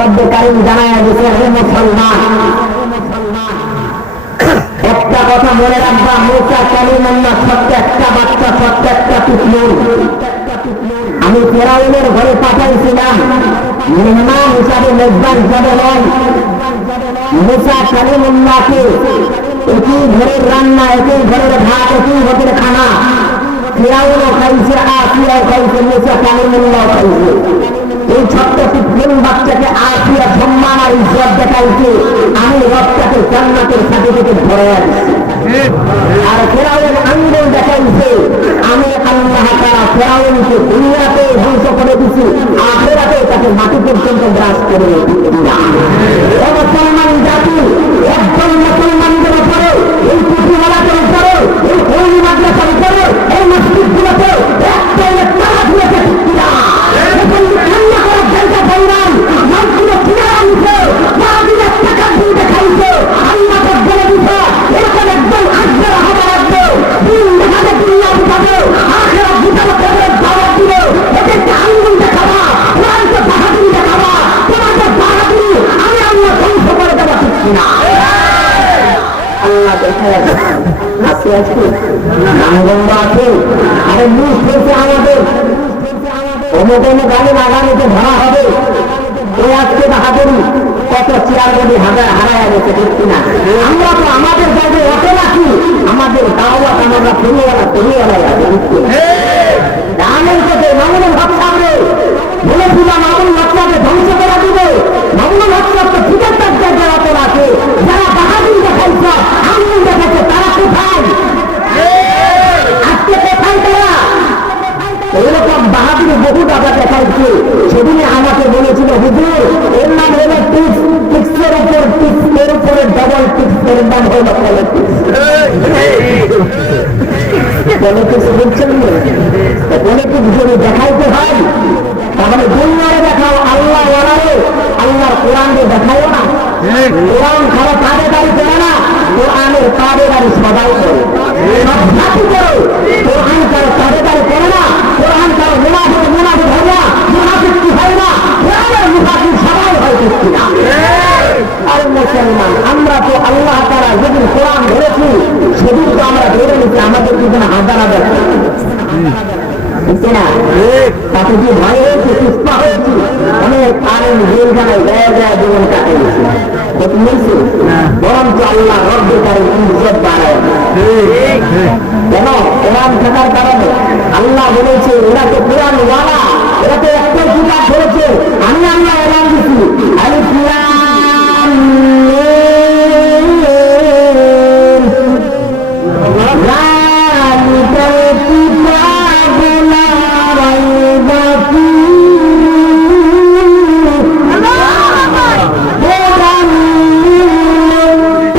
রব্বে কারীম জানায়া দিয়েছে, হে মুসলমান, একটা কথা মনে রাখবা, মুসা কালিমুল্লাহ প্রত্যেকটা বাচ্চা, প্রত্যেকটা টুকরো আমি ফেরাউনের ঘরে পাঠাইছিলাম মেহমান হিসাবে, মেজবান হিসাবে নয়। মুসা কালিমুল্লাহকে একই ঘরের রান্না, একই ঘরের ভাত, একই ঘরের খানা ফেরাউনও খাইছে, আসিয়াও খাইছে, মুসা কালিমুল্লাহ খাইছে। এই ছোট্ট টুকরো বাচ্চাকে আসিয়া সম্মান আর ইজ্জত দেখাইছে, আমি রবটাকে জান্নাতের সার্টিফিকেট ধরে দিচ্ছি। আর ফেরাউন আঙ্গুল দেখাইছে, আমি আল্লাহ তাআলা ফেরাউনকে দুনিয়াতে ধ্বংস করে দিচ্ছি, আখিরাতে তাকে মাটি পর্যন্ত গ্রাস করে মুসলমান জাতি একজন মুসলমানদের উপরে, এই পুঁথিওয়ালাদের উপরে, এই কওমি মাদ্রাসার উপরে, এই মসজিদগুলোতে একটাই তারা দিয়েছে ঠিক না। কান্না করার জায়গা পাই নাই, মানুষগুলো কিনারা দিচ্ছে, সারাদিনের টাকা দিয়ে দেখাইছে, আল্লাহ বলে দিচ্ছে এরকম একদম আসবে, হবার আসবে, দিন দেখাবে, দুনিয়া বুঝাবে, আখেরাত বুঝাবে, কবরের দাওয়াত দিবে, এদেরকে আঙ্গুল দেখাবা, কোরআনকে বাহাদুরি দেখাবা, তোমাদের বাহাদুরি আমি আল্লাহ ধ্বংস করে দেবো ঠিক কিনা। আল্লাহ দেখায় আছে আছে নামগন্ধ আছে, আরে মুখ হয়েছে আমাদের অমুক অমুক আগে আগামীতে ধরা হবে, ওই আজকে বাহাদুরি কত চেয়ার বডি হারায় গেছে ঠিক কিনা। আমরা তো আমাদের জায়গায় অত রাখি, আমাদের দাওয়াত আমরা পরিওয়ালাই আছে রামের কথা। মামুনুল হক সামনে বলেছিলাম মামুনুল হক সামনে ধ্বংস করা দিবে, মামুনুল হক সাহেব তো ঠিকের তার জায়গায় অত রাখে, যারা বাহাদুরি দেখাইছে, আঙ্গুল দেখাচ্ছে, তারা কোথায় আজকে, কোথায় তারা? এরকম বাহাদুরি বহু দাদা দেখাইছে। সেদিনে আমাকে বলেছিল, হুজুর এর নাম হলো টিক্সের উপর টিক্সের উপরে ডবল টিক্সের নাম হলো পলিটিক্স। পলিটিক্স বুঝছেন না? পলিটিক্স যদি দেখাইতে হয় তাহলে দুনিয়ারে দেখাও, আল্লাহ ওয়ালারে আল্লাহর কোরআনকে দেখাইও না। কোরআন খারাপ তাবেদারি করে না, কোরআনের তাবেদারি সবাই করে, সব জাতি করে। কোরআন কারো তাবেদারি করে না, কোরআন কারো মুনাফিক হয় না, মুনাফিক কি হয় না, কোরআনের মুনাফিক সবাই হয় ঠিক কিনা। আর মুসলমান আমরা তো আল্লাহ তাআলা যেদিন কোরআন ধরেছি সেদিন তো আমরা ধরে নিচ্ছি, আমাদের কি কোনো হাজার হাজার না, তাতে কি ভয় হয়েছে, সুস্থা হয়েছি, অনেক আইন জেলখানায় গায়ে গায়ে জীবন কাটিয়েছি, ক্ষতি হয়েছে, বরঞ্চ আল্লাহ রব্বে কারীম ইজ্জত বাড়ায়। কেন? কোরআন থাকার কারণে। আল্লাহ বলেছে এরা তো কোরআন ওয়ালা, এরা তো একটা কিতাব ধরেছে, আমি আল্লাহ এলান দিচ্ছি আলিফ লাম মিম যালিকাল কিতাবু লা রাইবা ফীহি হুদান লিল-মুত্তাকিন।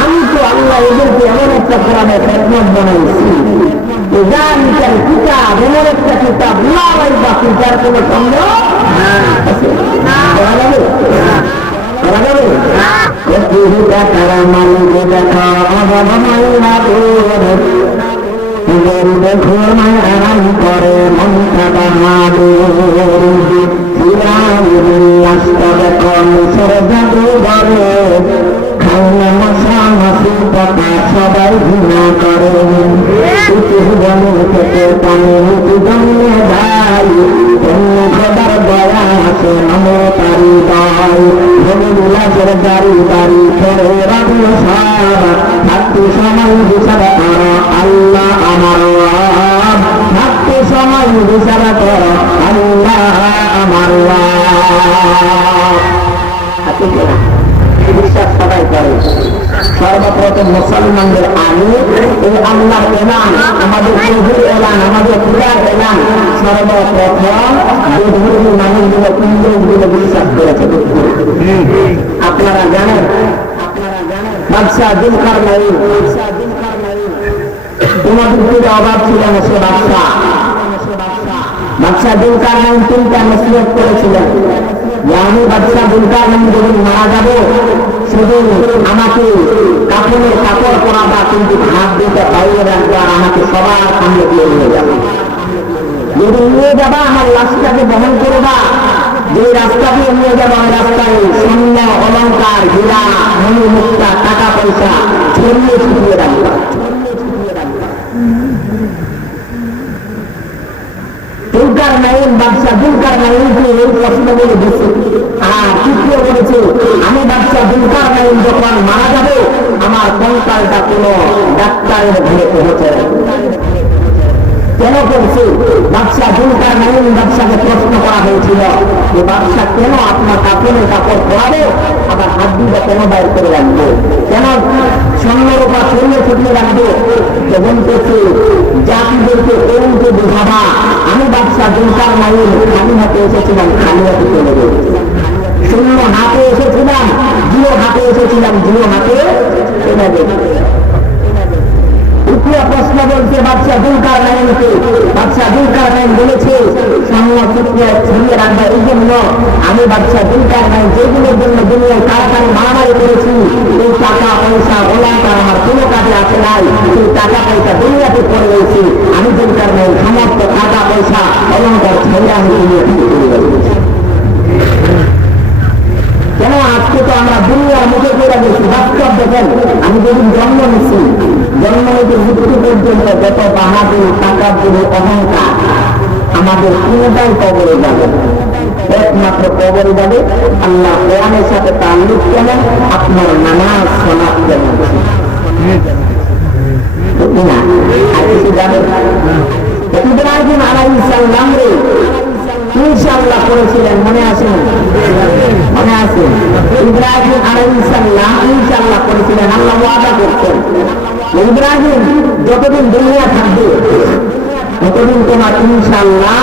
আমি তো আল্লাহ এদেরকে এমন একটা কোরআনের খেদমত বানাইছি, যালিকাল কিতাব এমন একটা কিতাব লা রাইবা ফীহি, যার কোনো সন্দেহ আছে করা যাবে? করা যাবে? তারা মালিক দেখা দেখো আরাম করে মনটা বাহাদুর, জাদু করে খাওয়া মশা মাসি পাতা সবাই ঘৃণা করে, থেকে পানি জন্মে যায়, তেমনি খোদার দয়া আছে মমতারি দায়, ভূমিবিলাসের দাড়ি দাড়ি ফেরে রাখলো সব, থাকতে সময় বিচার করো আল্লাহ আমার রব, থাকতে সময় বিচার করো আল্লাহ আমার রব। বিশ্বাস সবাই করে। সর্বপ্রথম মুসলমানদের আমি এই আল্লাহর এলান, আমাদের প্রভুর এলান, আমাদের পূজার এলান, সর্বপ্রথম যে ধর্মী মানুষগুলো কুঞ্জগুলো বিশ্বাস করেছে। আপনারা জানেন বাদশাহ যুলকারনাইন, কোনো ব্যক্তির অভাব ছিল না, সে বাদশাহ যুলকারনাইন তিনটা নসিহত করেছিলেন যে আমি বাদশাহ যুলকারনাইন যেদিন মারা যাব সেদিন আমাকে কাপড়ের কাপড় পরাবা, কিন্তু হাত দিতে বাইরে রাখবে আর আমাকে সবার সামনে দিয়ে নিয়ে যাবে। যেদিন নিয়ে যাবা আমার লাশটাকে বহন করবা, যে রাস্তা দিয়ে নিয়ে যাবা ওই রাস্তায় স্বর্ণ অলঙ্কার হীরা মণি মুক্তা টাকা পয়সা ছড়িয়ে ছিটিয়ে রাখবা। যুলকারনাইন বাদশাহ যুলকারনাইনকে এই প্রশ্নগুলো দিচ্ছে। আর তৃতীয় বলেছে, আমি বাদশাহ যুলকারনাইন যখন মারা যাবে আমার কঙ্কালটা কোনো ডাক্তারের ঘরে পৌঁছে কেন করছে? বাদশাহ যুলকারনাইন বাদশাকে প্রশ্ন করা হয়েছিল যে বাদশাহ কেন আপনার কাপড়ের কাপড় পরাবে, আবার হাড্ডিটা কেন বাইর করে রাখবো, কেন স্বর্ণের উপর ছড়িয়ে ছড়িয়ে রাখবো? বলতেছে জাতিদেরকে কেউকে বুঝাবা আমি বাদশাহ যুলকারনাইন খালি হাতে এসেছিলাম, খালি হাতে চলে গেছি, শূন্য হাতে এসেছিলাম, জিরো হাতে এসেছিলাম, জিরো হাতে চলে গেছি। তৃতীয় প্রশ্ন বলছে বাদশাহ যুলকারনাইনকে, বাদশাহ যুলকারনাইন বলেছে স্বর্ণ ছড়িয়ে রাখবা এই জন্য আমি বাদশাহ যুলকারনাইন যেগুলোর জন্য দুনিয়ায় কারখানে মারামারি করেছি এই টাকা পয়সা অলঙ্কার আমার কোনো কাজে আসে নাই, সেই টাকা পয়সা দুনিয়াতে পড়ে রয়েছে, আমি যুলকারনাইন সমস্ত টাকা পয়সা অলঙ্কার ছেড়ে আমি দুনিয়াতে চলে গেছি। কেন আজকে তো আমরা দুনিয়ার মুখে করে গেছি, বাস্তব দেখেন আমি যেদিন জন্ম নিচ্ছি জন্ম নিতে মৃত্যু পর্যন্ত যত বাহাদুর টাকা দিয়ে অহংকার আমাদের কোনটাই কবরে যাবে, একমাত্র কবরে যাবে আল্লাহ কোরআনের সাথে তাল্লুক কেমন, আপনার নামাজ সলাত কেমন, না আর কিছু যাবে। ইব্রাহিম আলাইহিস সালাম রে ইনশাআল্লাহ করেছিলেন, মনে আছে? মনে আছে? ইব্রাহিম আলাইহিস সালাম ইনশাআল্লাহ করেছিলেন, আল্লাহ ওয়াদা করতেন ইব্রাহিম যতদিন দুনিয়া থাকবে ততদিন তোমার ইনশাআল্লাহ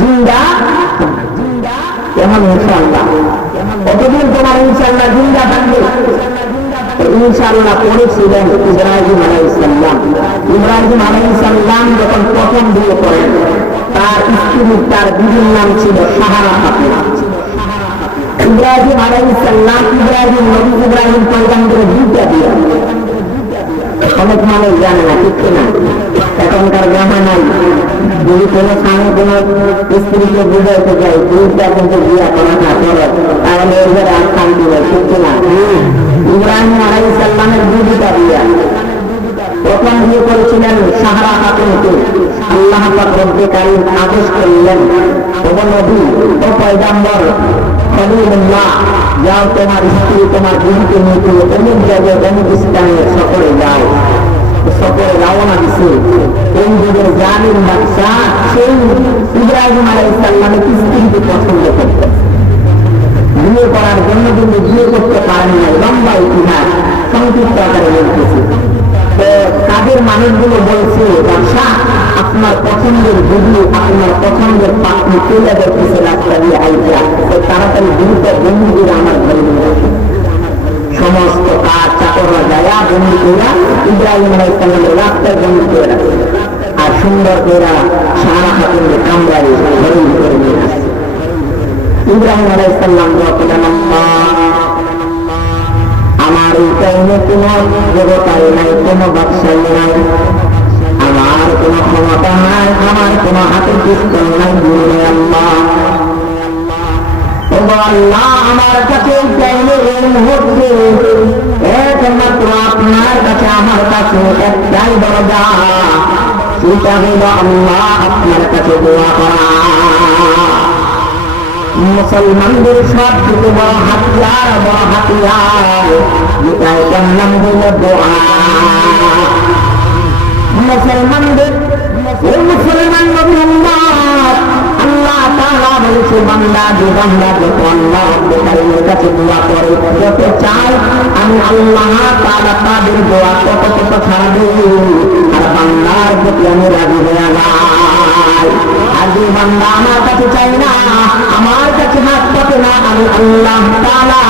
জিন্দা কেমন ইনশাআল্লাহ, কতদিন তোমার ইনশাআল্লাহ জিন্দা থাকবে। ইনশাআল্লাহ করেছিলেন ইব্রাহিম আলাইহিস সালাম। ইব্রাহিম আলাইহিস সালাম যখন প্রথম বিয়ে করেন তার স্ত্রী তার বিবির নাম ছিল সাহারা খাতুন। ইব্রাহিম আলাইহিস সালাম ইব্রাহিম নবী ইব্রাহিম পয়গম্বরের দুইটা বিয়ে, অনেক মানুষ জানে না, ঠিক না? এখনকার জামানায় যদি কোনো স্বামী কোনো স্ত্রীকে বুঝাইতে যায় দুইটা কিন্তু বিয়ে করা না করে তাহলে এদের আর শান্তি হয়, ঠিক না? ইব্রাহিম আলাইহিস সালামের দুইটা বিয়ে, প্রথম বিয়ে করেছিলেন সাহারা খাতুনকে। আল্লাহ পাক রব্বে কারীম আদেশ করলেন, ও নবী ও পয়গম্বর খলিলুল্লাহ, যাও তোমার স্ত্রী তোমার বিবিকে নিয়ে তুমি অমুক জায়গায় অমুক স্থানে সফরে যাও। সফরে রওনা দিছে এই যুগের জালিম বাদশা সেই ইব্রাহিম আলাইহিস সালামের স্ত্রীকে পছন্দ করতেন, বিয়ে করার জন্য কিন্তু বিয়ে করতে পারেন নাই। লম্বা ইতিহাস সংক্ষিপ্ত আকারে বলতেছি। তো কাদের মানুষগুলো বলছে বাদশা আপনার পছন্দের বিবি আপনার পছন্দের পাত্রী চলে যাচ্ছে রাস্তা দিয়ে আইসা, তো তাড়াতাড়ি দ্রুত বন্ধুদের আমার ঘরে নিয়ে আসে। সমস্ত কাজ চাকররা যায়া বন্ধু করা ইব্রাহিম আলাইহিস সালামের রাস্তায় বন্ধু করে রাখে আর সুন্দর করে সাহারা খাতুনকে কামড়ায় ঘরের ভিতরে নিয়ে আসে। ইব্রাহিম আলাইহিস সালাম বললেন, আমার এই টাইমে কোনো জগতায় নাই, কোনো বাদশাহী নাই, আমার কোনো ক্ষমতা নাই, আমার কোনো হাতে পিস্তল নাই, আল্লাহ আল্লাহ আমার কাছে এই টাইমে এই মুহূর্তে একমাত্র আপনার কাছে আমার কাছে একটাই দরজা, সেটা হইল আল্লাহ আপনার কাছে দোয়া করা। মুসলমানদের সব থেকে বড় হাতিয়ার যেটা এটার নাম হইল দোয়া। মুসলমানদের মুসলমান নবী আল্লাহ তাআলা বলেছে বান্দা যে বান্দা যত আল্লাহ রাব্বুল কারীমের কাছে দোয়া করে যত চায় আমি আল্লাহ তাআলা তাদের দোয়া কত কত ছাড়া দেই আর বান্দার প্রতি আমি রাজি হয়ে যাই। আর যে বান্দা আমার কাছে চাই না, আমার কাছে হাত পাতে না, আমি আল্লাহ তাআলা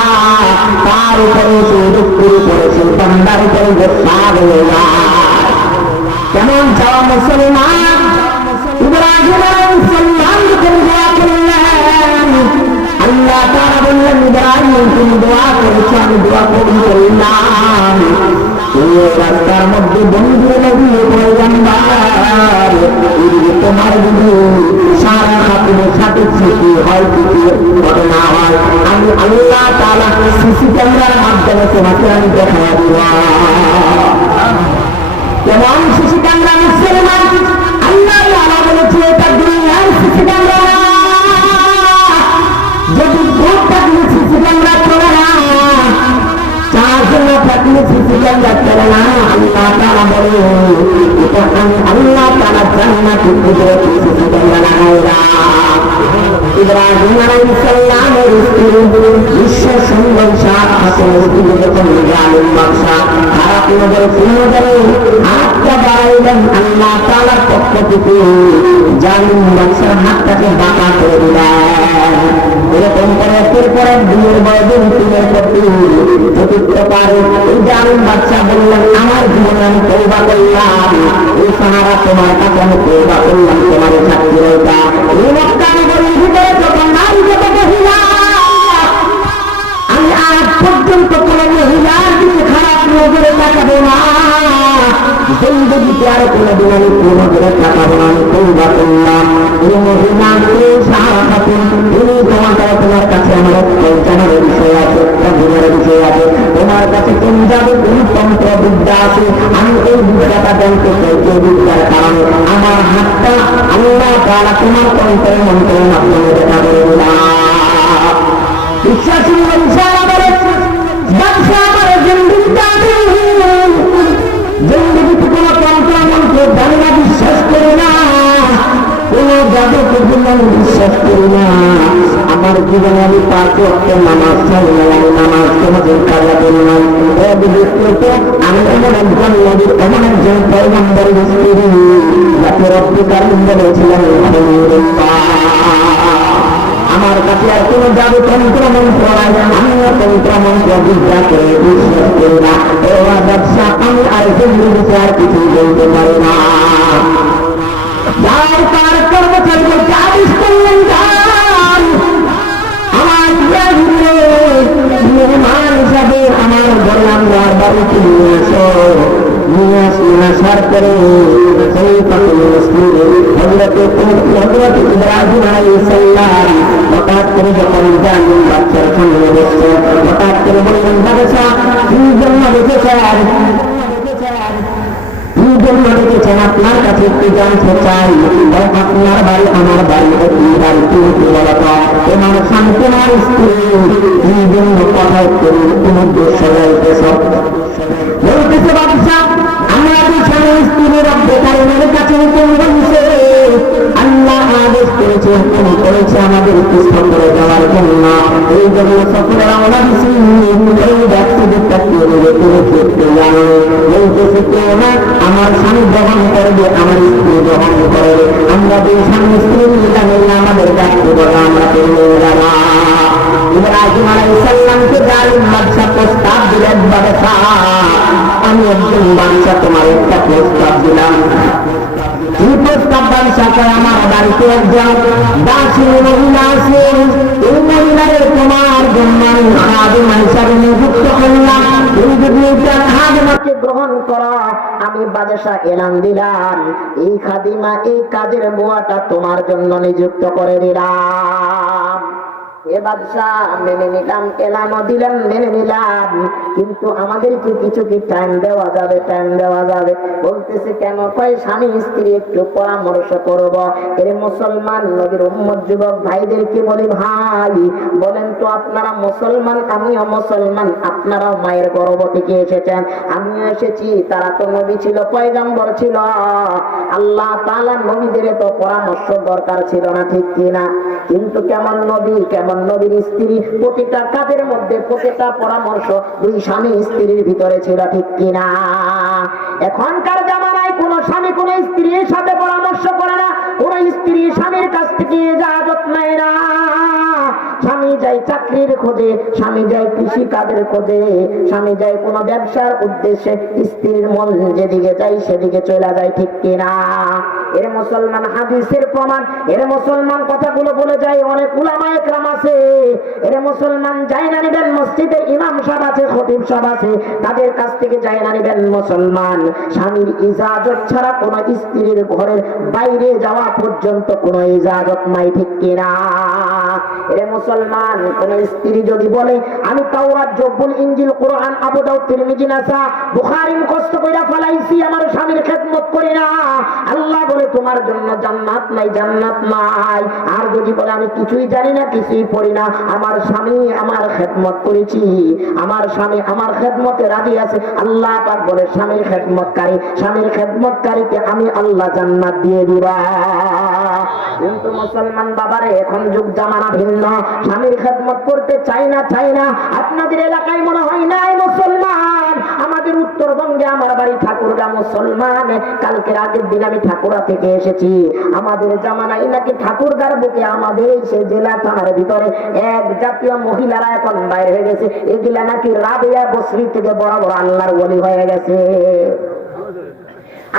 তার উপরে সুযোগ করেছি বান্দার উপরে গোসা হয়ে যায়। কেমন চাওয়া মুসলমান ইব্রাহিম আলাইহিস সালাম যখন দোয়া করলেন আল্লাহ তাআলা বললেন ইব্রাহিম তুমি দোয়া করেছো আমি দোয়া কবুল করলাম। এই রাস্তার মধ্যে বন্ধু নবী পয়গম্বর এদিকে তোমার যদি সারা খাতুনের সাথে স্মৃতি হয় কিছু ঘটনা হয়, আমি আল্লাহ তাআলা সিসি ক্যামেরার মাধ্যমে তোমাকে আমি দেখা দিব। কেমন সিসি ক্যামেরা? মুসলমান আল্লাহ তাআলা বলেছে এটা দুনিয়ার সিসি ক্যামেরা। যদি ভোট থাকলে সিসি ক্যামেরা চলে না, চার্জ না থাকলে সিসি ক্যামেরা চলে না। আল্লাহ তাআলা বলে এটা আমি আল্লাহ তাআলা জান্নাতে কুদরতি সিসি ক্যামেরা লাগাইলাম। ইব্রাহিম আলাইহিস সালামের স্ত্রী বিশ্ব সুন্দর সাত হাসনের দিকে যখন জালিম বাদশা খারাপ নজর নজরে হাতটা বাড়াইলেন, আল্লাহ তাআলার পক্ষ থেকে জালিম বাদশার হাতটাকে বাঁকা করে দিলেন। এরকম করে একের পর এক দিনের বয়দিন তিনের প্রতি চতুর্থ পারে এই জালিম বাদশা বললেন, আমার জীবনে আমি তওবা করলাম, এই সাহারা তোমার কাছে আমি তওবা করলাম, তোমার সাক্ষী রইবা। এই মক্কা নগরীর ভিতরে যত নারী যত মহিলা, আমি আজ পর্যন্ত কোন মহিলার দিকে খারাপ নজরে তাকাবো না। জিন্দগিতে আরো কোনদিন আমি কোন নজরে তাকাবো না। আমি তওবা করলাম। এই মহিলা এই সাহারা খাতুন তিনি তোমার কাছে আমার পৌঁছানোর বিষয় আছে, অভিনয়ের বিষয় আছে, তোমার কাছে কোন যাবে কোন তন্ত্র বিদ্যা আছে, আমি এই বিদ্যাটা জানতে চাই। যে বিদ্যার কারণে আমার হাতটা আল্লাহ তাআলা তোমার তন্ত্রের মন্ত্রের মাধ্যমে দেখা করে দিলাম। বিশ্বাসী মানুষ আমাদের ব্যবসা আমার জিন্দগিতে কোন তন্ত্র মন্ত্র জানি না, বিশ্বাস করি না, কোন যাদবকে আমি বিশ্বাস করি না। আমার জীবনে আমি 5 ওয়াক্ত নামাজ ছাড়ি না, আমি নামাজ তোমাদের কাজা করি না। আমি এমন একজন নবীর এমন একজন পয়গম্বরের স্ত্রী যাকে রব্বুল আলামিন বলেছিলেন আমার কাছে আর কোন জাদু তন্ত্র মন্ত্র নাই, আমিও তন্ত্র মন্ত্র বিদ্যা করে বিশ্বাস করি না। এবার ব্যবসা আমি আর জিন্দগিতে আর কিছুই বলতে পারি না। যার তার কর্মচারীদেরকে আদেশ করলেন, আমার মেহমান হিসাবে আমার বললাম বাড়িতে নিয়ে আসো। নিয়ে আসলে আসার পরে সেই হযরত ইব্রাহিম আলাইহিস সালাম হঠাৎ করে যখন জালিম বাদশার সামনে বসছে, হঠাৎ করে বললেন, বাদশা কি জন্য ডেকেছেন? আপনার কাছে একটু জানতে চাই, আপনার বাড়ি আমার বাড়ি একই বাড়ি, তোমার স্বামী তোমার স্ত্রী এই জন্য কথা করি তুমি উদ্দেশ্য বলতেছে, বাদশা আমরা স্বামী স্ত্রীর অভ্যকারের কাছে বলছে আল্লাহ আদেশ করেছে, হুকুম করেছে আমাদের সফরে করে যাওয়ার জন্য। এই জন্য সফরে রওনা দিছি। এই ব্যক্তিটা কেউ দেখতে জানো বলতেছে কেউ না, আমার স্বামী গ্রহণ করবে, আমার স্ত্রী গ্রহণ করবে, আমরা দুই স্বামী স্ত্রী মিলে আমাদের ব্যক্তি বলে আমরা ইব্রাহিম আলাইহিস সালামকে জালিম বাদশা প্রস্তাব দিলেন, বাদশা আমি একজন বাদশা তোমার একটা প্রস্তাব দিলাম। এই প্রস্তাব বাদশা করে আমার বাড়িতে একজন দাসী মহিলা আছে, এই মহিলারে তোমার জন্য আমি খাদিমা হিসাবে নিযুক্ত করলাম। তুমি যদি এটা খাদিমাকে গ্রহণ করো, আমি বাদশা এলান দিলাম এই খাদিমা এই কাজের বুয়াটা তোমার জন্য নিযুক্ত করে দিলাম। এ বাদশা মেনে নিলাম, এলানও দিলেন, মেনে নিলাম, কিন্তু আমাদেরকে কিছু কি টাইম দেওয়া যাবে? টাইম দেওয়া যাবে বলতেছে কেন? কয় স্বামী স্ত্রী একটু পরামর্শ করব। এর মুসলমান নবীর উম্মত যুবক ভাইদেরকে বলি, ভাই বলেন তো আপনারা মুসলমান, আমিও মুসলমান, আপনারাও মায়ের গর্ভ থেকে এসেছেন, আমিও এসেছি। তারা তো নবী ছিল, পয়গম্বর ছিল, আল্লাহ তাআলা নবীদের তো পরামর্শ দরকার ছিল না, ঠিক কিনা? কিন্তু কেমন নবী, কেমন নবীর স্ত্রী, প্রতিটা কাজের মধ্যে প্রতিটা পরামর্শ দুই স্বামী স্ত্রীর ভিতরে ছিল, ঠিক কিনা? এখনকার জামানায় কোন স্বামী কোন স্ত্রীর সাথে পরামর্শ করে না, কোন স্ত্রী স্বামীর কাছ থেকে ইজাজত নেয় না। স্বামী যাই চাকরি চাকরির খোঁজে, স্বামী যায় কৃষি কাজের খোঁজে, স্বামী যায় কোনো ব্যবসার উদ্দেশ্যে, স্ত্রীর মন যেদিকে যায় সেদিকে চলে যায়, ঠিক কিনা? এর মুসলমান হাদিসের প্রমাণ, এর মুসলমান কথাগুলো বলে যায় অনেক উলামায়ে কেরাম আছে। এর মুসলমান যায় না নিবেন, মসজিদে ইমাম সাহেব আছে, খতিব সাহেব আছে, তাদের কাছ থেকে যায় না নিবেন। মুসলমান স্বামীর ইজাজত ছাড়া কোন স্ত্রীর ঘরের বাইরে যাওয়া পর্যন্ত কোনো ইজাজত নাই, ঠিক কিনা? এর মুসলমান কোন স্ত্রী যদি বলে আমি তাওরাত, জব্বুল, ইনজিল, কোরআন, আবু দাউদ, তিরমিজি, নাসা, বুখারী মুখস্থ কইরা ফলাইছি, আমার স্বামীর খেদমত করি না, আল্লাহ বলে তোমার জন্য জান্নাত নাই, জান্নাত নাই। আর যদি বলে আমি কিছুই জানি না, কিছুই পড়ি না, আমার স্বামী আমার খেদমত করেছি, আমার স্বামী আমার খেদমতে রাজি আছে, আল্লাহ পাক বলে স্বামীর খেদমতকারী, স্বামীর খেদমতকারীকে আমি আল্লাহ জান্নাত দিয়ে দিবা। কিন্তু মুসলমান বাবারে এখন যুগ জামানা ভিন্ন, স্বামীর খেদমত করতে চাই না, চাই না। আপনাদের এলাকায় মনে হয় নাই মুসলমান, আমাদের উত্তরবঙ্গে আমার বাড়ি ঠাকুরগা, মুসলমান কালকের আগের দিন আমি ঠাকুরা থেকে এসেছি, আমাদের জামানায় নাকি ঠাকুরগার বুকে আমাদের সে জেলা থানার ভিতরে এক জাতীয় মহিলারা এখন বাইরে হয়ে গেছে, এগুলা নাকি রাবেয়া বসরি থেকে বড় বড় আল্লাহর ওলি হয়ে গেছে।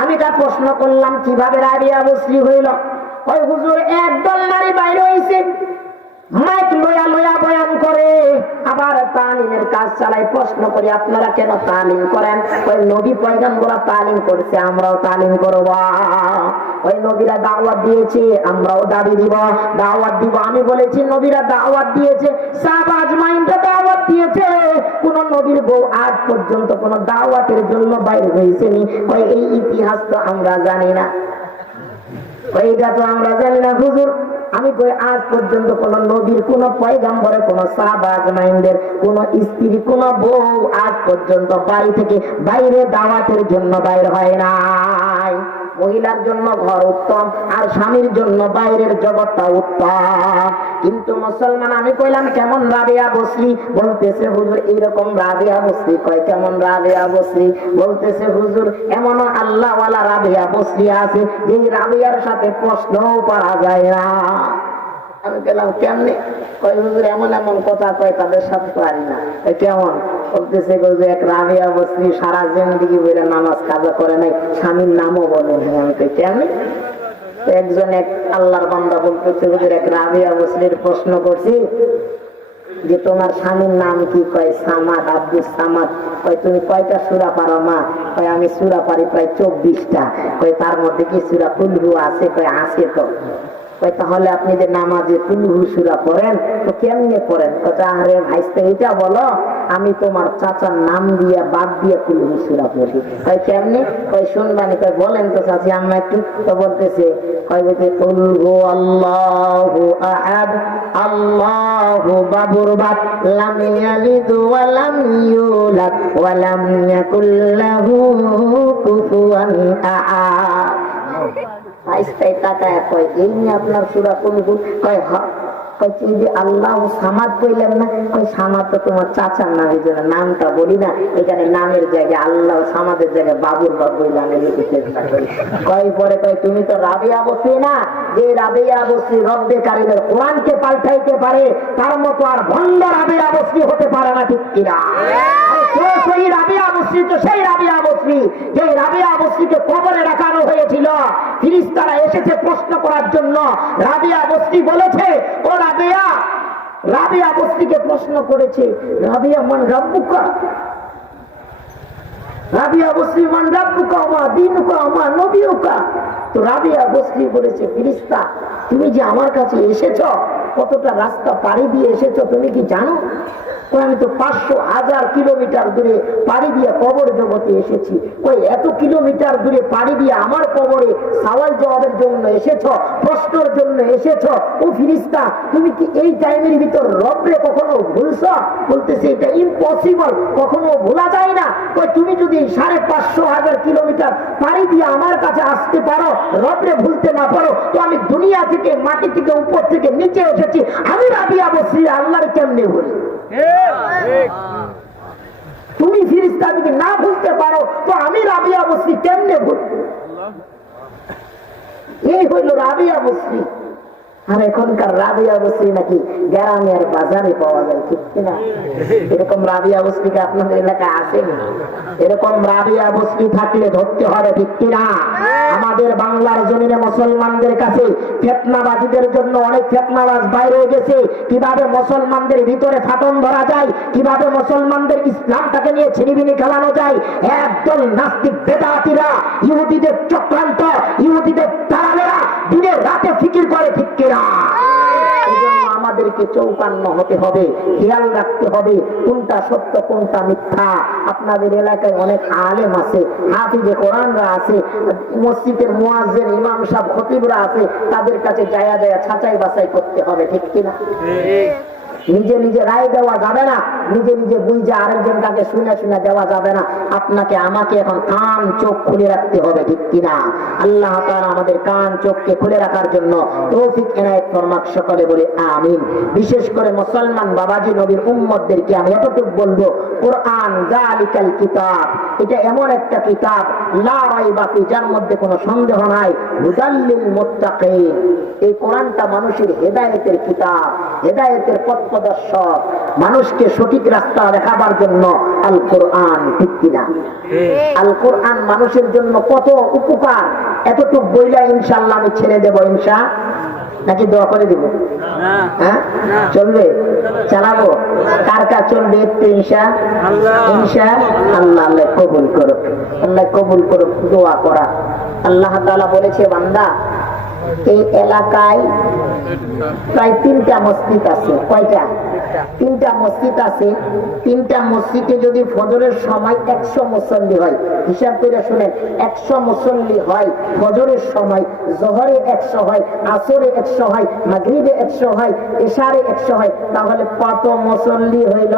আমি তা প্রশ্ন করলাম কিভাবে রাবেয়া বসরি হইল? ওই হুজুর একদল নারী বাইরে হইছে, মাইক লয়া লয়া বয়ান করে, আবার তালিমের কাজ চালায়। প্রশ্ন করি আপনারা কেন তালিম করেন? ওই নবী পয়গম্বররা তালিম করেছে, আমরাও তালিম করব। ওই নবীরা দাওয়াত দিয়েছে, আমরাও দাবি দিব, দাওয়াত দিব। আমি বলেছি নবীরা দাওয়াত দিয়েছে, সাহাবা আজমাইনরা দাওয়াত দিয়েছে, কোন নবীর বউ আজ পর্যন্ত কোন দাওয়াতের জন্য বাইরে হয়েছে নি? ওই এই ইতিহাস তো আমরা জানি না, ওইটা তো আমরা জানি না হুজুর। আমি কই আজ পর্যন্ত কোন নবীর, কোন পয়গম্বরের, কোন সাহাবা আজমাইনদের কোন স্ত্রী, কোন বউ আজ পর্যন্ত বাড়ি থেকে বাইরে দাওয়াতের জন্য বাইর হয় নাই। মহিলার জন্য ঘর উত্তম, আর স্বামীর জন্য বাইরের জগৎটা উত্তম। কিন্তু মুসলমান আমি কইলাম কেমন রাবেয়া বসরি? বলতেছে হুজুর এইরকম রাবেয়া বসরি। কয় কেমন রাবেয়া বসরি? বলতেছে হুজুর এমন আল্লাহওয়ালা রাবেয়া বসরি আছে যে রাবেয়ার সাথে প্রশ্নও করা যায় না। আমি গেলাম কেমনে? কয় হুজুর এমন এমন কথা কয় তাদের সাথে পারি না। কেমন? বলতেছে এক রাবেয়া বসরি সারা জিন্দেগি বলে নামাজ কাজা করে নাই, স্বামীর নামও বলে নাই। আমি কই কেমনে? একজন এক আল্লাহর বান্দা বলতেছে হুজুর এক রাবেয়া বসরির প্রশ্ন করছি যে তোমার স্বামীর নাম কি? কয় সামাদ, আব্দুল সামাদ। কয় তুমি কয়টা সূরা পারো মা? কয় আমি সূরা পারি প্রায় 24টা। কয় তার মধ্যে কি সূরা কুলহু আছে? কয় আছে তো। কয় তাহলে আপনি যে নামাজে কুলহু সূরা পড়েন তো কেমনে পড়েন? কথা আরে ভাইস্তে এটা বলো, আমি তোমার চাচার নাম দিয়ে বাদ দিয়ে কুলহু সূরা পড়ি। কয় কেমনে? কয় শুনবানি। কয় বলেন তো চাচি আম্মা একটু। তো বলতেছে কয় যে কুলহু আল্লাহু আহাদ, আল্লাহু বাবুর বাত, লাম ইয়ালিদ ওয়া লাম ইউলাদ ওয়া লাম ইয়াকুল লাহু কুফুয়ান আহাদ। আইস্তাই তাকায় কয় এই নিয়ে আপনার সূরা কুলহু? কয় হ্যাঁ। কয় যে আল্লাহ সামাদ কইলেন না? কয় সামাদ তো তোমার চাচার নাম, এই জন্য নামটা বলি না, এখানে নামের জায়গায় আল্লাহ সামাদের জায়গায় বাবুর বাবু বললাম। কয় পরে কয় তুমি তো রাবেয়া বসরি না, যে রাবেয়া বসরি রব্বে কারিমের কোরআনকে পাল্টাইতে পারে তার মতো আর ভণ্ড রাবেয়া বসরি হতে পারে না, ঠিক কিনা? সেই রাবেয়া বসরি তো সেই রাবেয়া বসরি যে রাবেয়া বসরিকে কবরে রাখানো হয়েছিল, ফেরেশতারা এসেছে প্রশ্ন করার জন্য। রাবেয়া বসরি বলেছে ও রাবেয়া, রাবেয়া বসরিকে প্রশ্ন করেছে রাবেয়া মান রাব্বুকা, রাবেয়া বসরি মান রাব্বুকা ওয়া দীনুকা ওয়া নবিয়ুকা। তো রাবেয়া বসরি বলেছে ফেরেশতা তুমি যে আমার কাছে এসেছো, কতটা রাস্তা পাড়ি দিয়ে এসেছো তুমি কি জানো? আমি তো 500,000 কিলোমিটার দূরে পাড়ি দিয়ে কবর জগতে এসেছি। ওই এত কিলোমিটার দূরে পাড়ি দিয়ে আমার কবরে সওয়াল জবাবের জন্য এসেছ, প্রশ্নের জন্য এসেছ। ও ফেরেশতা তুমি কি এই টাইমের ভিতর রবরে কখনো ভুলছ? বলতেছে এটা ইম্পসিবল, কখনো ভোলা যায় না। ওই তুমি যদি 550,000 কিলোমিটার পাড়ি দিয়ে আমার কাছে আসতে পারো, রবরে ভুলতে না পারো, তো আমি দুনিয়া থেকে, মাটি থেকে, উপর থেকে নিচে এসেছি, আমি রাবেয়া বসরি আল্লাহর কেমনে বলি? তুমি ফেরেশতা যদি না ভুলতে পারো তো আমি রাবেয়া বসরি কেমনে ভুলব? এই হইল রাবেয়া বসরি। আর এখনকার রাবিয়া বস্তি নাকি গ্রামের বাজারে পাওয়া যায়, ঠিক কিনা? এরকম রাবিয়া বস্তিকে আপনাদের এলাকায় আসেনি? এরকম রাবিয়া বস্তি থাকলে ধরতে হবে, ঠিক কিনা? আমাদের বাংলার জমিনে মুসলমানদের কাছে ফিতনাবাজীদের জন্য অনেক ফিতনাবাজ বাইরে গেছে। কিভাবে মুসলমানদের ভিতরে ফাটন ধরা যায়, কিভাবে মুসলমানদের ইসলামটাকে নিয়ে ছিনিবিনি খেলানো যায়। একদল নাস্তিক বেদাতীরা, ইহুদিদের চক্রান্ত, ইহুদিদের দালালেরা দিনে রাতে ফিকির করে, ঠিক কিনা? আমাদেরকে চৌকান্ন হতে হবে, খেয়াল রাখতে হবে কোনটা সত্য কোনটা মিথ্যা। আপনাদের এলাকায় অনেক আলেম আছে, হাফিজে কোরআনরা আছে, মসজিদের মুয়াজ্জিন ইমাম সাহেব খতিবরা আছে, তাদের কাছে যায়া ছাঁচাই বাছাই করতে হবে, ঠিক কিনা? নিজে নিজে রায় দেওয়া যাবে না, নিজে নিজে বুঝে আরেকজন কাছে শুনে শুনে দেওয়া যাবে না। আপনাকে আমাকে এখন কান চোখ খুলে রাখতে হবে, ঠিক কিনা? আল্লাহ তাআলা আমাদের কান চোখকে খুলে রাখার জন্য তৌফিক এনায়েত ফরমাক, সকলে বলে আমিন। বিশেষ করে মুসলমান বাবাজি নবীর উম্মতদেরকে আমি এতটুকু বলবো, কোরআন যালিকাল কিতাব, এটা এমন একটা কিতাব লা রাইবা ফি, যার মধ্যে কোনো সন্দেহ নাই, হুদাল লিল মুত্তাকিন। এই কোরআনটা মানুষের হেদায়েতের কিতাব, হেদায়েতের পথ প্রদর্শক, মানুষকে সঠিক রাস্তা দেখাবার জন্য আল কোরআন, ঠিক কিনা? আল কোরআন মানুষের জন্য কত উপকার, এতটুকু বইলা ইনশাআল্লাহ আমি ছেড়ে দেব। নাকি দোয়া করে দিব? হ্যাঁ, চলবে? চালাবো? কার কার চলবে একটু ইনশাআল্লাহ? আল্লাহ আল্লাহ কবুল করুক, আল্লাহ কবুল করুক দোয়া করা। আল্লাহ তাআলা বলেছে, বান্দা এই এলাকায় প্রায় 3টা মসজিদ আছে। কয়টা? 3টা মসজিদ আছে। 3টা মসজিদে যদি ফজরের সময় 100 মুসল্লি হয়, হিসাব করে শুনেন, 100 মুসল্লি হয় ফজরের সময়, জোহরে 100 হয়, আসরে 100 হয়, মাগরিবে 100 হয়, এশারে 100 হয়, তাহলে কত মুসল্লি হইল?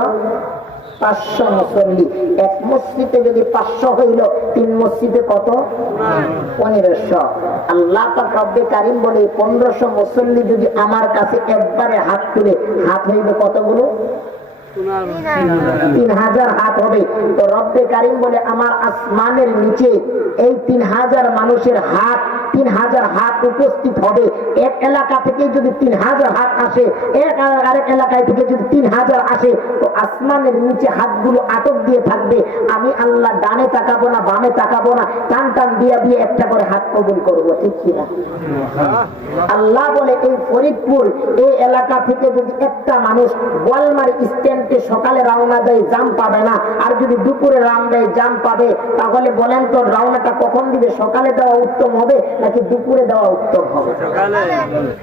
500 মুসল্লি। এক মসজিদে যদি 500 হইল, 3 মসজিদে কত? 1500। আল্লাহ পাক রব্বে কারীম বলে 1500 মুসল্লি যদি আমার কাছে একবারে হাত তুলে, হাত হইবে কতগুলো? 3000 হাত হবে। তো রব্বে কারীম বলে আমার আসমানের নিচে এই 3000 মানুষের হাত, 3000 হাত উপস্থিত হবে। এক এলাকা থেকে যদি 3000 হাত আসে, আরেক এলাকায় থেকে যদি 3000 আসে, তো আসমানের নিচে হাতগুলো আটক দিয়ে থাকবে। আমি আল্লাহ ডানে তাকাবো না, বামে তাকাবো না, টান টান দিয়ে দিয়ে একটা করে হাত কবুল করবো, ঠিক কিনা? আল্লাহ বলে এই ফরিদপুর এই এলাকা থেকে যদি একটা মানুষ গোয়ালমারি স্ট্যান্ডে সকালে রওনা দেয়, জাম পাবে না। আর যদি দুপুরে রওনা দেয়, জাম পাবে। তাহলে বলেন তো রওনাটা কখন দিবে? সকালে দেওয়া উত্তম হবে নাকি দুপুরে দেওয়া উত্তম হবে?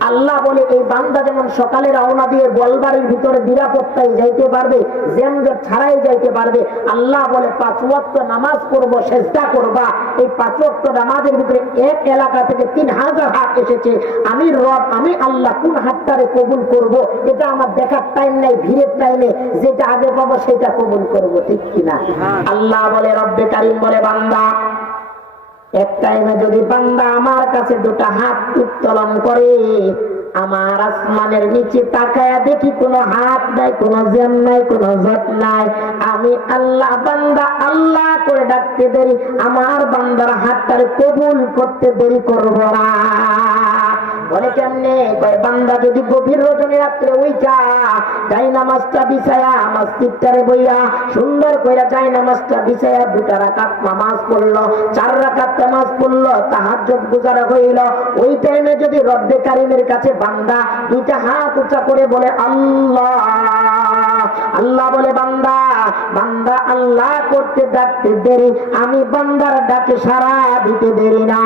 আল্লাহ বলে এই বান্দা যেমন সকালে রওনা দিয়ে গোয়ালবাড়ির ভিতরে নিরাপত্তায় যাইতে পারবে, জ্যামজট ছাড়াই যাইতে পারবে। আল্লাহ বলে 5 ওয়াক্ত নামাজ পড়বো, সেজদা করবা। এই 5 ওয়াক্ত নামাজের ভিতরে এক এলাকা থেকে 3000 হাত এসেছে। আমি রব, আমি আল্লাহ কোন হাতটারে কবুল করব, এটা আমার দেখার টাইম নাই, ভিড়ের টাইমে যেটা আগে পাবো সেটা কবুল করব, ঠিক কিনা? আল্লাহ বলে, রব্বে কারীম বলে, বান্দা এক টাইমে যদি বান্দা আমার কাছে 2টা হাত উত্তোলন করে, আমার আসমানের নিচে তাকায়া দেখি কোনো হাত নাই, কোনো জ্যাম নাই, কোনো জট নাই, আমি আল্লাহ বান্দা আল্লাহ করে ডাকতে দেরি, আমার বান্দার হাতটারে কবুল করতে দেরি করব না। বলে কেমনে? বান্দা যদি গভীর রজনী রাত্রে উইঠা যাই নামাজটা বিছায়া, মসজিদটারে বইয়া সুন্দর কইরা যাই নামাজটা বিছায়া 2 রাকাত নামাজ পড়লো, 4 রাকাত নামাজ পড়লো, তাহাজ্জুদ গুজার হইল, ওই টাইমে যদি রব্বে কারীমের কাছে বান্দা 2টা হাত উঁচা করে বলে আল্লাহ, আল্লাহ বলে বান্দা, বান্দা আল্লাহ করতে ডাকতে দেরি, আমি বান্দার ডাকে সাড়া দিতে দেরি না।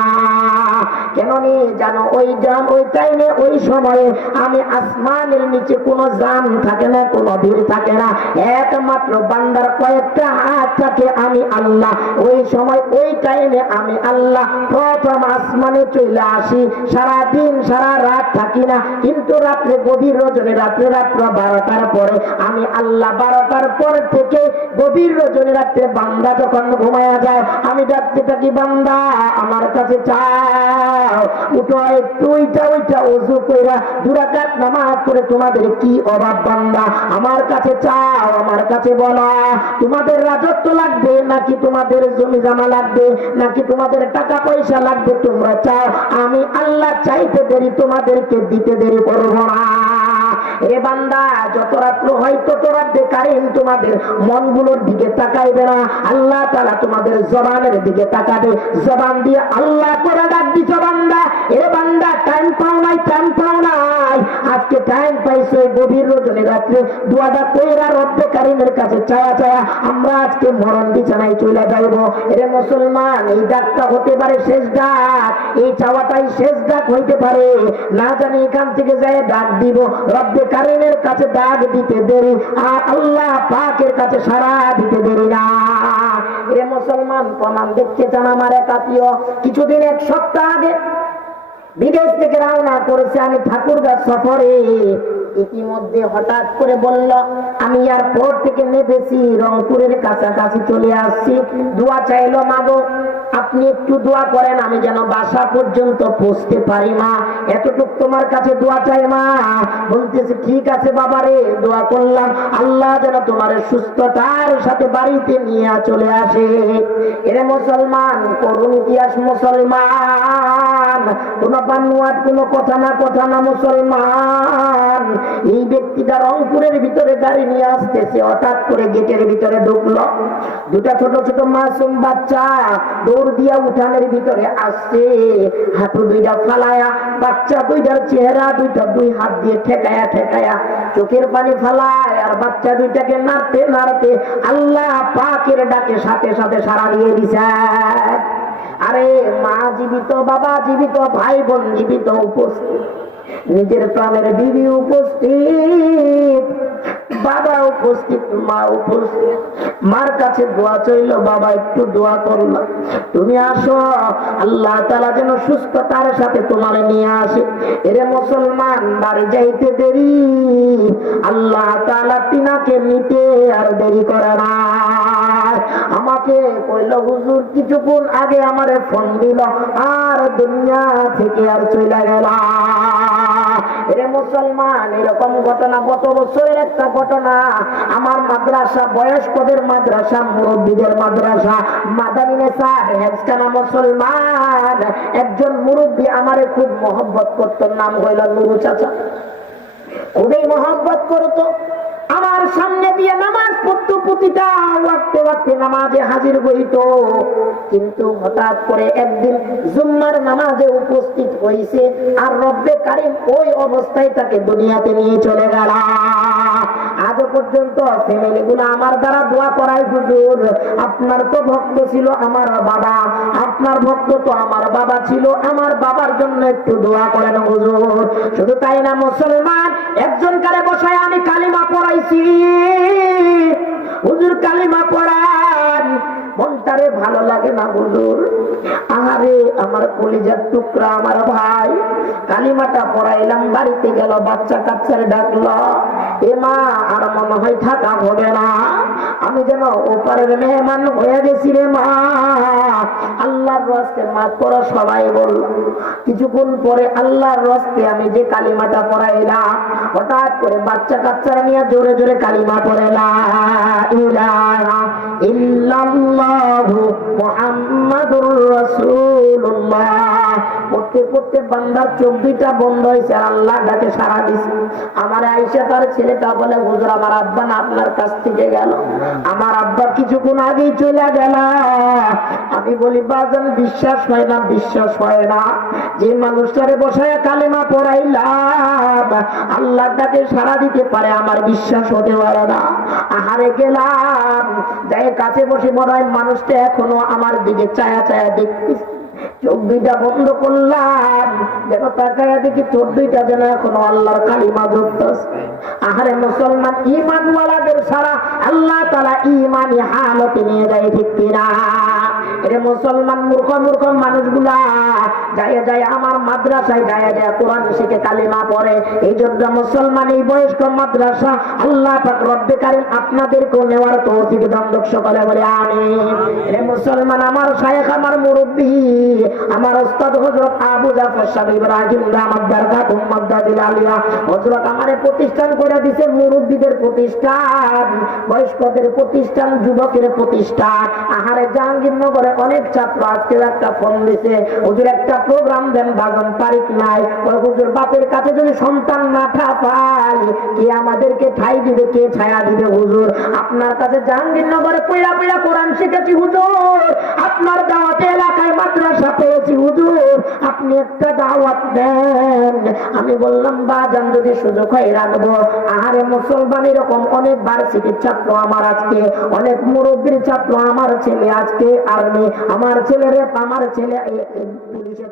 কেন নি জানো? ওই টাইমে ওই সময়ে আমি আসমানের নিচে কোনো জাম থাকে না, কোনো ভিড় থাকে না, একমাত্র বান্দার কয়েকটা হাত থাকে। আমি আল্লাহ ওই সময় ওই টাইমে আমি আল্লাহ প্রথম আসমানে চলে আসি। সারা দিন সারা রাত থাকি না, কিন্তু রাত্রে গভীর রজনী, রাত্রে 12টার পরে আমি আল্লাহ 12টার পর থেকে গভীর রজনী রাত্রে বান্দা যখন ঘুমায়া যায়, আমি ডাকতে থাকি, বান্দা আমার কাছে চাও, উঠো একটু, ওইটা ওযু কইরা 2 রাকাত নামাজ পড়ে তোমাদের কি অভাব বান্দা? আমার কাছে চাও, আমার কাছে বলো, তোমাদের রাজত্ব লাগবে নাকি তোমাদের জমি জমা লাগবে নাকি তোমাদের টাকা পয়সা লাগবে? তোমরা চাও, আমি আল্লাহ চাইতে দেরি তোমাদেরকে দিতে দেরি করবো না। এ বান্দা যত রাত্র হয় তত রাতে কারিম তোমাদের মনগুলোর দিকে তাকাইবে না, আল্লাহ তাআলা তোমাদের জবানের দিকে তাকাবে। জবান দিয়ে আল্লাহ করে ডাক দিছ বান্দা, এ বান্দা টাইম পাও নাই, টাইম পাও নাই, আজকে টাইম পাইছো গভীর রজনী রাত্রে দোয়াটা কইরা রব্বে কারিমের কাছে চায়া চায়া আমরা আজকে মরণ বিছানায় চলে যাইব। এরে মুসলমান, এই ডাকটা হতে পারে শেষ ডাক, এই চাওয়াটাই শেষ ডাক হইতে পারে। না জানি এখান থেকে যায় ডাক দিব, রব্বে কারিমের কাছে ডাক দিতে দেরি আর আল্লাহ পাকের কাছে সাড়া দিতে দেরি না। এরে মুসলমান, প্রমাণ দেখতে চান আমার এক আত্মীয় কিছুদিন এক সপ্তাহ আগে বিদেশ থেকে রওনা করেছে আমি ঠাকুরগাঁ সফরে। ইতিমধ্যে হঠাৎ করে বলল আমি এয়ারপোর্ট থেকে নেমেছি, রংপুরের কাছাকাছি চলে আসছি, দোয়া চাইলো মাগো আপনি একটু দোয়া করেন আমি যেন বাসা পর্যন্ত পৌঁছতে পারি মা, এতটুকু তোমার কাছে দোয়া চাই মা। বলতেছে ঠিক আছে বাবারে, দোয়া করলাম আল্লাহ যেন তোমার সুস্থতার সাথে বাড়িতে নিয়ে চলে আসে। এরে মুসলমান, করুন ইতিহাস মুসলমান, কোন বানোয়াট কোন কথা না মুসলমান। এই ব্যক্তিটা রংপুরের ভিতরে গাড়ি নিয়ে আসতেছে, হঠাৎ করে গেটের ভিতরে ঢুকলো, দুটা ছোট ছোট মাসুম বাচ্চা দৌড় দিয়া উঠানের ভিতরে আসছে, হাঁটু দুইটা ফালায়া, বাচ্চা দুইটার চেহারা দুইটা দুই হাত দিয়ে ঠেকায়া ঠেকায়া চোখের পানি ফালায়, আর বাচ্চা দুইটাকে নাড়তে নাড়তে আল্লাহ পাকের ডাকে সাথে সাথে সাড়া দিয়ে দিছে। আরে মা জীবিত, বাবা জীবিত, ভাই বোন জীবিত, উপস্থিত, নিজের প্রাণের বিবি উপস্থিত, বাবা উপস্থিত, মা উপস্থিত। মার কাছে দোয়া চাইল, বাবা একটু দোয়া করলো, তুমি আসো আল্লাহ তাআলা যেন সুস্থতার সাথে তোমার নিয়ে আসে। এরে মুসলমান, বাড়ি যাইতে দেরি, আল্লাহ তাআলা তিনাকে নিতে আর দেরি করে না। আমাকে কইল হুজুর কিছুক্ষণ আগে আমারে ফোন দিল আর দুনিয়া থেকে আর চলে গেল। এরে মুসলমান, এরকম ঘটনা গত বছরের একটা ঘটনা। আমার মাদ্রাসা, বয়স্কদের মাদ্রাসা, মুরব্বীদের মাদ্রাসা, মাদানী নেশা হেফজখানা মুসলমান, একজন মুরব্বী আমারে খুব মহব্বত করত, নাম হইল নুরু চাচা, খুবই মহব্বত করতো। আমার সামনে দিয়ে নামাজ পড়তো, প্রতিটা ওয়াক্তে ওয়াক্তে নামাজে হাজির হইতো। কিন্তু হঠাৎ করে একদিন জুম্মার নামাজে উপস্থিত হইছে আর রব্বে কারিম ওই অবস্থায় তাকে দুনিয়াতে নিয়ে চলে গেল। আজও পর্যন্ত ফ্যামিলি গুলো আমার দ্বারা দোয়া করায় হুজুর আপনার তো ভক্ত ছিল আমার বাবা, আপনার ভক্ত তো আমার বাবা ছিল, আমার বাবার জন্য একটু দোয়া করেন হুজুর। শুধু তাই না মুসলমান, একজন কারে বসায় আমি কালিমা পড়াইছি, হুজুর কালিমা পড়ান, মনটারে ভালো লাগে না হুজুর। আরে আমার কলিজার টুকরা আমার ভাই, কালিমাটা পড়াইলাম, বাড়িতে গেল, বাচ্চা কাচ্চারে ডাকলো, এ মা আর মনে হয় থাকা হবে না, আমি যেন ওপারের মেহমান হয়ে গেছি রে মা। আল্লাহর রস্তে মাফ করো সবাই বলল। কিছুক্ষণ পরে আল্লাহর রস্তে আমি যে কালিমাটা পড়াইলাম, হঠাৎ করে বাচ্চা কাচ্চারা নিয়ে জোরে জোরে কালিমা পড়ে লা ইলাহা ইল্লাল্লাহু মুহাম্মাদুর রাসূলুল্লাহ। পড়তে পড়তে বান্দার চোখ দুইটা বন্ধ হয়েছে, আল্লাহ ডাকে সাড়া দিছে। আমার আয়েশা তার ছেলেটা বলে হুজুর আমার আব্বা না আপনার কাছ থেকে গেল, আমার আব্বা কিছুক্ষণ আগেই চলে গেল। আমি বলি বাজান বিশ্বাস হয় না, বিশ্বাস হয় না, যে মানুষটারে বসায় কালেমা পড়াইলাম আল্লাহ ডাকে সাড়া দিতে পারে, আমার বিশ্বাস হতে পারে না। আহারে গেলাম, যাই কাছে বসে মনে হয় মানুষটা এখনো আমার দিকে চায়া চায়া দেখতেছে। চোখ দুইটা বন্ধ করলাম, যেন তাকায়া দেখি চোখ দুইটা যেন এখনো আল্লাহর কালিমা জপতেছে। আহারে মুসলমান, ঈমানওয়ালাদের সারা আল্লাহ তাআলা ঈমানি হালতে নিয়ে যায়, ঠিক কিনা? এরে মুসলমান, মূর্খ মূর্খ মানুষগুলা যায় যায় আমার মাদ্রাসায় যায় যায় কোরআন শিখে কালিমা পড়ে। এই জন্য মুসলমান, এই বয়স্ক মাদ্রাসা আল্লাহ পাক রব্বে কারিম আপনাদেরকে নেওয়ার তৌফিক দান করুন, সকলে বলে আমিন। এরে মুসলমান, আমার শায়েখ, আমার মুরব্বী, আমার উস্তাদ হযরত আবু জাফর সাহেব ইব্রাহিম দামাত বারকাতুহু মাদ্দাজিল আলিয়া হযরত আমারে প্রতিষ্ঠান করে দিয়েছে, মুরব্বীদের প্রতিষ্ঠান, বয়স্কদের প্রতিষ্ঠান, যুবকের প্রতিষ্ঠান। আহারে জাহাঙ্গীরনগরে অনেক ছাত্র আজকে একটা ফোন দিছে, হুজুর একটা প্রোগ্রাম দেন বাজন তারিখ নাই, ওই হুজুর বাপের কাছে যদি সন্তান না পাই কে আমাদেরকে ঠাই দিবে, কে ছায়া দিবে? হুজুর আপনার কাছে জাহাঙ্গীরনগরে পয়লা পয়লা কোরআন শিখেছি হুজুর, আপনার দাওয়াতে এলাকায় মাদ্রাসা পেয়েছি হুজুর, আপনি একটা দাওয়াত দেন। আমি বললাম বাজান যদি সুযোগ হয় রাখবো। আরে মুসলমান এরকম অনেক ভার্সিটির ছাত্র আমার আজকে, অনেক মুরব্বীর ছাত্র আমার ছেলে আজকে আর্মি, আমার ছেলে রেপ, আমার ছেলে পুলিশে